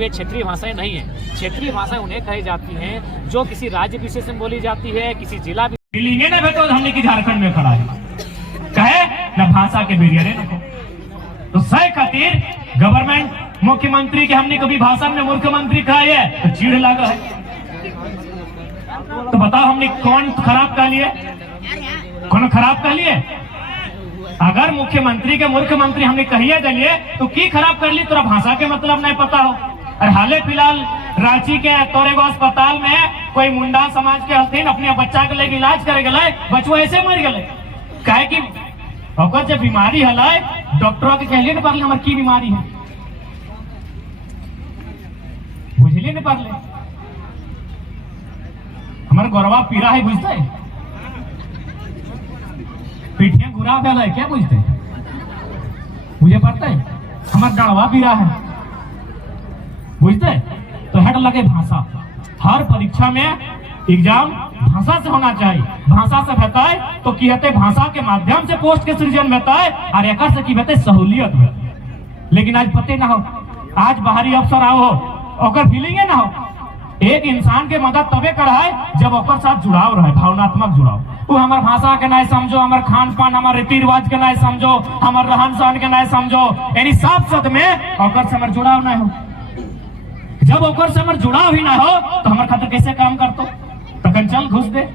वे क्षेत्रीय भाषाएं नहीं है। क्षेत्रीय भाषाएं उन्हें कही जाती हैं जो किसी राज्य विशेष में बोली जाती है, किसी जिला तो हमने की झारखंड में खड़ा है कहे न भाषा के बेरियर तो सह खातिर गवर्नमेंट मुख्यमंत्री के हमने कभी भाषण में मुख्यमंत्री कहा है तो चीड़ लगा है। तो बताओ हमने कौन खराब कह लिए, कौन खराब कह लिए? अगर मुख्यमंत्री के मुख्यमंत्री हमने कहिए दिलिए तो की खराब कर ली, तोरा भाषा के मतलब नहीं पता हो। और हाले फिलहाल रांची के तोरेगो अस्पताल में कोई मुंडा समाज के हस्तीन अपने बच्चा के लेके इलाज करे गए, बचवा ऐसे मर गए काहे कि ओकर जो बीमारी है डॉक्टर के कहलिए न पारले हमार की बीमारी है, बुझलिए न पारले हमारे गौरवा पीरा है, बुझते पीठिया गुरा फैला है क्या बुझते, मुझे पता है हमारा डाढ़वा पीरा है, बुझते। तो हट लगे भाषा, हर परीक्षा में एग्जाम भाषा से होना चाहिए। भाषा से होता है तो की होते भाषा के माध्यम से पोस्ट के सृजन होता है और एक से की होते सहूलियत है। लेकिन आज पते ना हो, आज बाहरी अफसर आओ और फीलिंग ना हो। एक इंसान के मदद तबे कर है जब ओकर साथ जुड़ाव रहे, भावनात्मक जुड़ाव। वो हमारे भाषा के नहीं समझो, हमारे खान पान, हमारे रीति रिवाज के नहीं समझो, हमारे रहन सहन के नहीं समझो, यानी सब सद में ओकर से हमारे जुड़ाव नहीं हो। जब ओकर से हमारे जुड़ाव ही ना हो तो हमारे खातिर कैसे काम करतो, तखन चल घुस दे।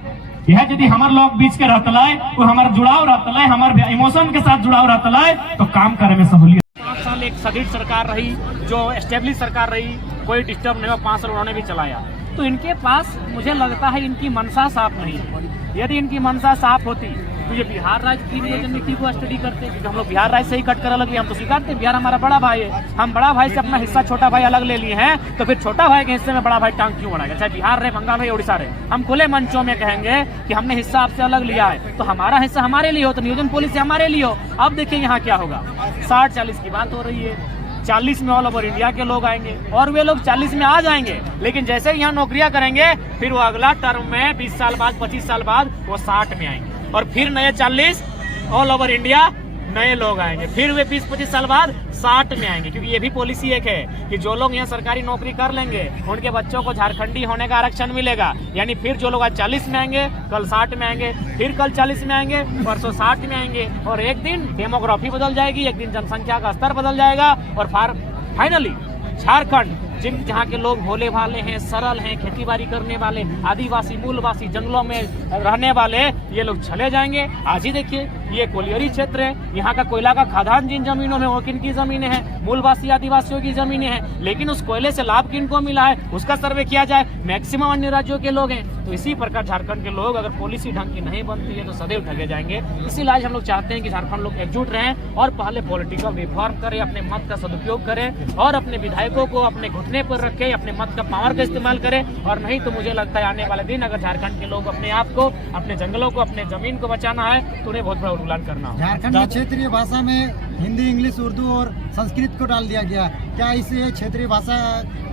यह यदि हमारे लोग बीच के रहता है, वो हमारा जुड़ाव रहता है, हमारे इमोशन के साथ जुड़ाव रहता है, तो काम करे में सहूलियत। 5 साल एक सदृढ़ सरकार रही, जो एस्टेब्लिश सरकार रही, कोई डिस्टर्ब नहीं हुआ। 5 साल उन्होंने भी चलाया। तो इनके पास मुझे लगता है इनकी मनसा साफ नहीं है। यदि इनकी मनसा साफ होती तो ये बिहार राज्य की नियोजन नीति को स्टडी करते, क्योंकि हम लोग बिहार राज्य से ही कट कर अलग लिए। हम तो स्वीकारते हैं बिहार हमारा बड़ा भाई है, हम बड़ा भाई से अपना हिस्सा छोटा भाई अलग ले लिए हैं, तो फिर छोटा भाई के हिस्से में बड़ा भाई टांग क्यों बढ़ाएगा? चाहे बिहार रहे, बंगाल रहे, उड़ीसा रहे, हम खुले मंचों में कहेंगे कि हमने हिस्सा आपसे अलग लिया है, तो हमारा हिस्सा हमारे लिए हो, तो नियोजन पॉलिसी हमारे लिए हो। अब देखिए यहाँ क्या होगा, 60-40 की बात हो रही है, 40 में ऑल ओवर इंडिया के लोग आएंगे और वे लोग 40 में आ जाएंगे, लेकिन जैसे ही यहाँ नौकरियां करेंगे फिर वो अगला टर्म में 20 साल बाद, 25 साल बाद वो 60 में आएंगे और फिर नए 40 ऑल ओवर इंडिया नए लोग आएंगे, फिर वे 20-25 साल बाद 60 में आएंगे। क्योंकि ये भी पॉलिसी एक है कि जो लोग यहाँ सरकारी नौकरी कर लेंगे उनके बच्चों को झारखंडी होने का आरक्षण मिलेगा। यानी फिर जो लोग आज 40 में आएंगे कल 60 में आएंगे, फिर कल 40 में आएंगे, परसों 60 में आएंगे, और एक दिन डेमोग्राफी बदल जाएगी, एक दिन जनसंख्या का स्तर बदल जाएगा और फाइनली झारखंड जहाँ के लोग भोले भाले हैं, सरल हैं, खेती बाड़ी करने वाले, आदिवासी मूलवासी, जंगलों में रहने वाले, ये लोग चले जाएंगे। आज ही देखिए ये कोलियरी क्षेत्र है, यहाँ का कोयला का खदान जिन जमीनों में वो किन की जमीनें हैं, मूलवासी आदिवासियों की जमीनें हैं, लेकिन उस कोयले से लाभ किन को मिला है उसका सर्वे किया जाए, मैक्सिमम अन्य राज्यों के लोग हैं। तो इसी प्रकार झारखंड के लोग अगर पॉलिसी ढंग की नहीं बनती है तो सदैव ठगे जाएंगे। इसीलिए आज हम लोग चाहते हैं कि झारखंड लोग एकजुट रहें और पहले पॉलिटिकल रिफॉर्म करें, अपने मत का सदुपयोग करें और अपने विधायकों को अपने घुटने पर रखें, अपने मत का पावर का इस्तेमाल करें। और नहीं तो मुझे लगता है आने वाले दिन अगर झारखंड के लोग अपने आप को, अपने जंगलों को, अपने जमीन को बचाना है तो उन्हें बहुत बड़ा उल्लंघन करना होगा। झारखंड में क्षेत्रीय भाषा में हिंदी, इंग्लिश, उर्दू और संस्कृत को डाल दिया गया, क्या इसे क्षेत्रीय भाषा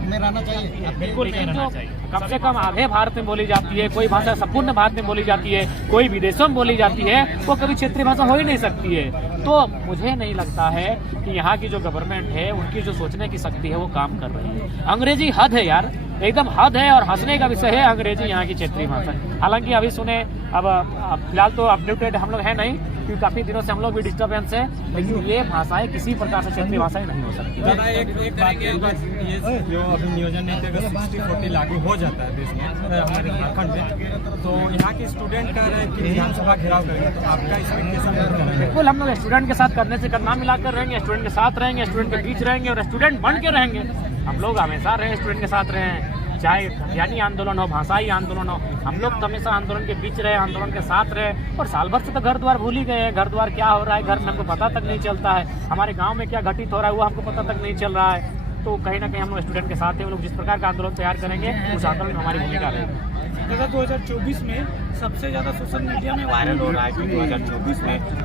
में रहना चाहिए? बिल्कुल नहीं रहना चाहिए। कम से कम आधे भारत में बोली जाती है, कोई भाषा संपूर्ण भारत में बोली जाती है, कोई विदेशों में बोली जाती है, वो कभी क्षेत्रीय भाषा हो ही नहीं सकती है। तो मुझे नहीं लगता है कि यहाँ की जो गवर्नमेंट है उनकी जो सोचने की शक्ति है वो काम कर रही है। अंग्रेजी हद है यार, एकदम हद है और हंसने का विषय है अंग्रेजी यहाँ की क्षेत्रीय भाषा। हालांकि अभी सुने अब फिलहाल तो अपडेटेड हम लोग है नहीं, क्योंकि काफी दिनों से हम लोग भी डिस्टर्बेंस है, लेकिन ये भाषाएं किसी प्रकार से क्षेत्रीय भाषाएं नहीं हो सकती। एक बात ये जो अभी नियोजन नीति अगर 60-40 लागू हो जाता है देश में, हमारे झारखंड में, तो यहाँ के स्टूडेंट कह रहे हैं कि विधानसभा घेराव करेंगे, तो आपका इसमें कैसा? बिल्कुल हम लोग स्टूडेंट के साथ करने से करना मिलाकर रहेंगे, स्टूडेंट के साथ रहेंगे, स्टूडेंट के बीच रहेंगे और स्टूडेंट बन के रहेंगे। हम लोग हमेशा रहे स्टूडेंट के साथ रहे, चाहे यानी आंदोलन हो, भाषाई आंदोलन हो, हम लोग तो हमेशा आंदोलन के बीच रहे, आंदोलन के साथ रहे। और साल भर से तो घर द्वार भूल ही गए हैं, घर द्वार क्या हो रहा है घर में हमको पता तक नहीं चलता है, हमारे गांव में क्या घटित हो रहा है वो हमको पता तक नहीं चल रहा है। तो कहीं ना कहीं हम लोग स्टूडेंट के साथ हैं, वो लोग जिस प्रकार का आंदोलन तैयार करेंगे उस आंदोलन में हमारी भूमिका रहेगी। 2024 में सबसे ज़्यादा सोशल मीडिया में वायरल हो रहा है कि 2024 में